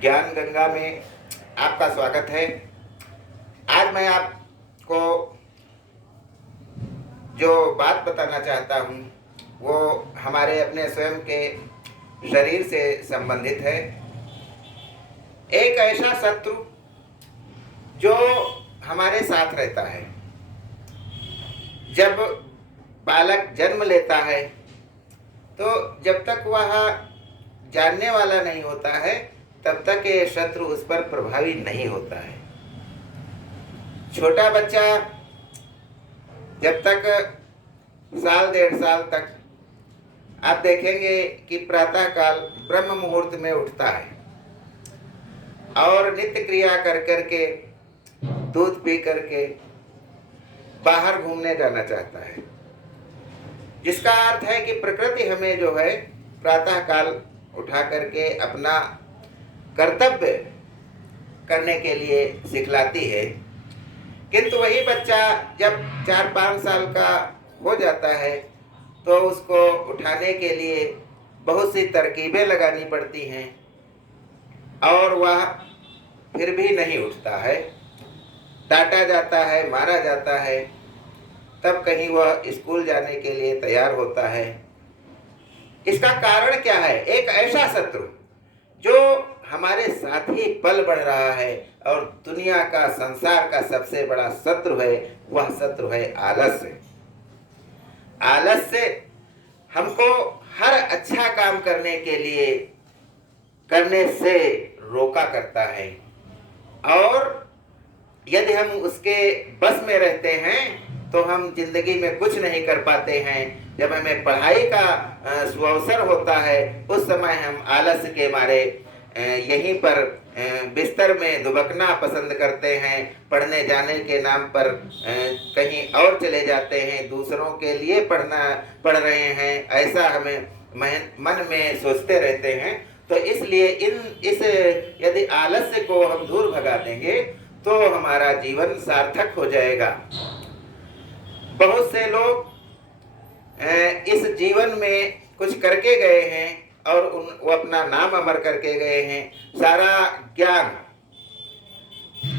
ज्ञान गंगा में आपका स्वागत है। आज मैं आपको जो बात बताना चाहता हूँ वो हमारे अपने स्वयं के शरीर से संबंधित है। एक ऐसा शत्रु जो हमारे साथ रहता है। जब बालक जन्म लेता है तो जब तक वह जानने वाला नहीं होता है तब तक ये शत्रु उस पर प्रभावी नहीं होता है। छोटा बच्चा जब तक साल 1.5 साल तक आप देखेंगे कि प्रातः काल ब्रह्म मुहूर्त में उठता है और नित्य क्रिया कर करके दूध पी करके बाहर घूमने जाना चाहता है, जिसका अर्थ है कि प्रकृति हमें जो है प्रातः काल उठा करके अपना कर्तव्य करने के लिए सिखलाती है। किंतु वही बच्चा जब 4-5 साल का हो जाता है तो उसको उठाने के लिए बहुत सी तरकीबें लगानी पड़ती हैं और वह फिर भी नहीं उठता है। डांटा जाता है, मारा जाता है, तब कहीं वह स्कूल जाने के लिए तैयार होता है। इसका कारण क्या है? एक ऐसा शत्रु जो हमारे साथ ही पल बढ़ रहा है और दुनिया का, संसार का सबसे बड़ा शत्रु है, वह शत्रु है आलस्य। आलस्य हमको हर अच्छा काम करने के लिए करने से रोका करता है और यदि हम उसके बस में रहते हैं तो हम जिंदगी में कुछ नहीं कर पाते हैं। जब हमें पढ़ाई का सुअवसर होता है उस समय हम आलस्य के मारे यहीं पर बिस्तर में दुबकना पसंद करते हैं। पढ़ने जाने के नाम पर कहीं और चले जाते हैं, दूसरों के लिए पढ़ रहे हैं, ऐसा हमें मन में सोचते रहते हैं। तो इसलिए इस यदि आलस्य को हम दूर भगा देंगे तो हमारा जीवन सार्थक हो जाएगा। बहुत से लोग इस जीवन में कुछ करके गए हैं और वो अपना नाम अमर करके गए हैं। सारा ज्ञान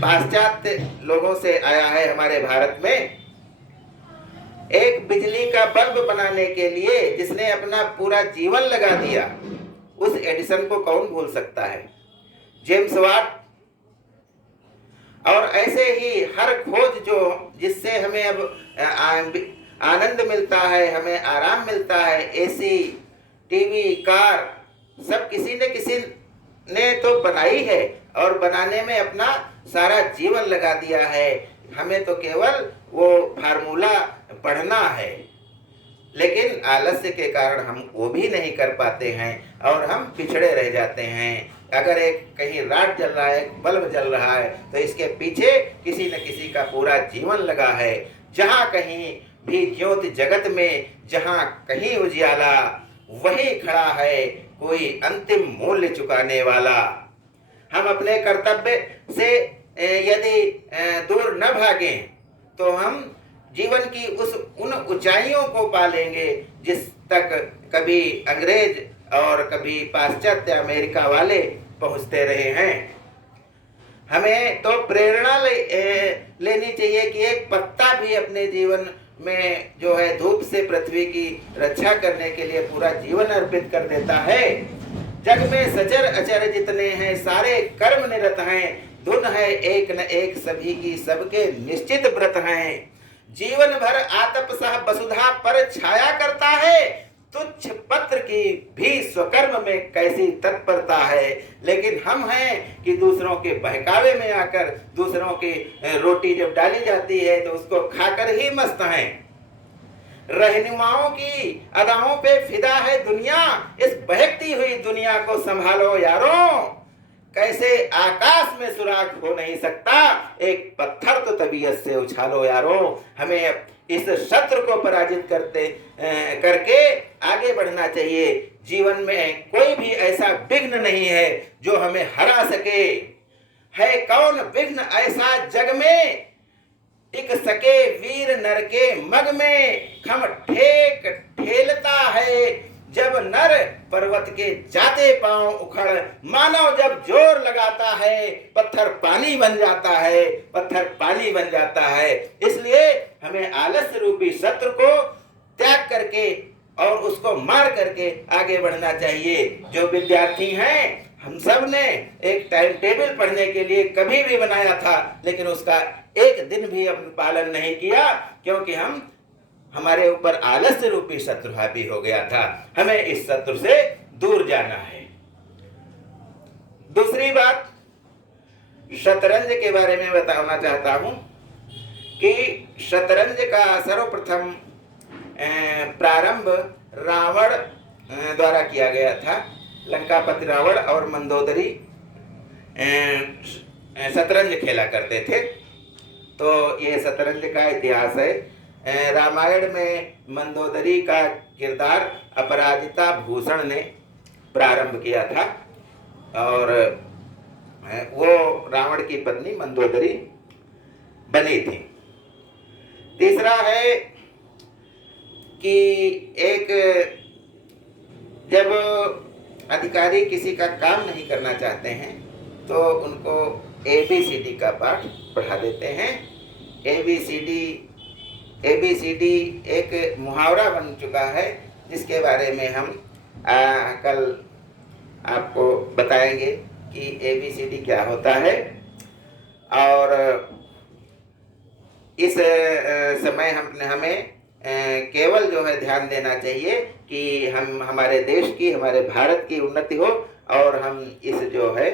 पाश्चात्य लोगों से आया है हमारे भारत में। एक बिजली का बल्ब बनाने के लिए जिसने अपना पूरा जीवन लगा दिया, उस एडिसन को कौन भूल सकता है? James Watt. और ऐसे ही हर खोज जिससे हमें अब आनंद मिलता है, हमें आराम मिलता है, एसी, टीवी, कार, सब किसी ने तो बनाई है और बनाने में अपना सारा जीवन लगा दिया है। हमें तो केवल वो फार्मूला पढ़ना है, लेकिन आलस्य के कारण हम वो भी नहीं कर पाते हैं और हम पिछड़े रह जाते हैं। अगर एक कहीं राड जल रहा है, एक बल्ब जल रहा है, तो इसके पीछे किसी न किसी का पूरा जीवन लगा है। जहाँ कहीं भी ज्योति जगत में, जहाँ कहीं उजियाला, वही खड़ा है कोई अंतिम मूल्य चुकाने वाला। हम अपने कर्तव्य से यदि दूर न भागें तो हम जीवन की उन ऊंचाइयों को पालेंगे जिस तक कभी अंग्रेज और कभी पाश्चात्य अमेरिका वाले पहुंचते रहे हैं। हमें तो प्रेरणा लेनी चाहिए कि एक पत्ता भी अपने जीवन में जो है धूप से पृथ्वी की रक्षा करने के लिए पूरा जीवन अर्पित कर देता है। जग में सचर अचर जितने हैं सारे कर्म निरत हैं, धुन है एक न एक सभी की, सबके निश्चित व्रत हैं। जीवन भर आतप सह वसुधा पर छाया करता है, तुच्छ पत्र की भी स्वकर्म में कैसी तत्परता है। लेकिन हम हैं कि दूसरों के बहकावे में आकर दूसरों की रोटी जब डाली जाती है तो उसको खाकर ही मस्त हैं। रहनुमाओं की अदाओं पे फिदा है दुनिया, इस बहकती हुई दुनिया को संभालो यारों। कैसे आकाश में सुराग हो नहीं सकता, एक पत्थर तो तबीयत से उछालो यारों। हमें इस शत्रु को पराजित करके आगे बढ़ना चाहिए। जीवन में कोई भी ऐसा विघ्न नहीं है जो हमें हरा सके। है कौन विघ्न ऐसा जग में, टिक सके वीर नर के मग में। खम ठेक ठेलता है जब नर पर्वत के जाते पांव उखड़, मानव जब जोर लगाता है पत्थर पानी बन जाता है, पत्थर पानी बन जाता है। इसलिए हमें आलस्य रूपी शत्रु को त्याग करके और उसको मार करके आगे बढ़ना चाहिए। जो विद्यार्थी हैं, हम सब ने एक टाइम टेबल पढ़ने के लिए कभी भी बनाया था, लेकिन उसका एक दिन भी हम पालन नहीं किया, क्योंकि हमारे ऊपर आलस्य रूपी शत्रु हावी हो गया था। हमें इस शत्रु से दूर जाना है। दूसरी बात, शतरंज के बारे में बताना चाहता हूं कि शतरंज का सर्वप्रथम प्रारंभ रावण द्वारा किया गया था। लंकापति रावण और मंदोदरी शतरंज खेला करते थे। तो ये शतरंज का इतिहास है। रामायण में मंदोदरी का किरदार अपराजिता भूषण ने प्रारंभ किया था और वो रावण की पत्नी मंदोदरी बनी थी। तीसरा है कि एक जब अधिकारी किसी का काम नहीं करना चाहते हैं तो उनको ABCD का पाठ पढ़ा देते हैं। ABCD एक मुहावरा बन चुका है, जिसके बारे में हम कल आपको बताएंगे कि ABCD क्या होता है। और इस समय हमें केवल जो है ध्यान देना चाहिए कि हमारे देश की, हमारे भारत की उन्नति हो और हम इस जो है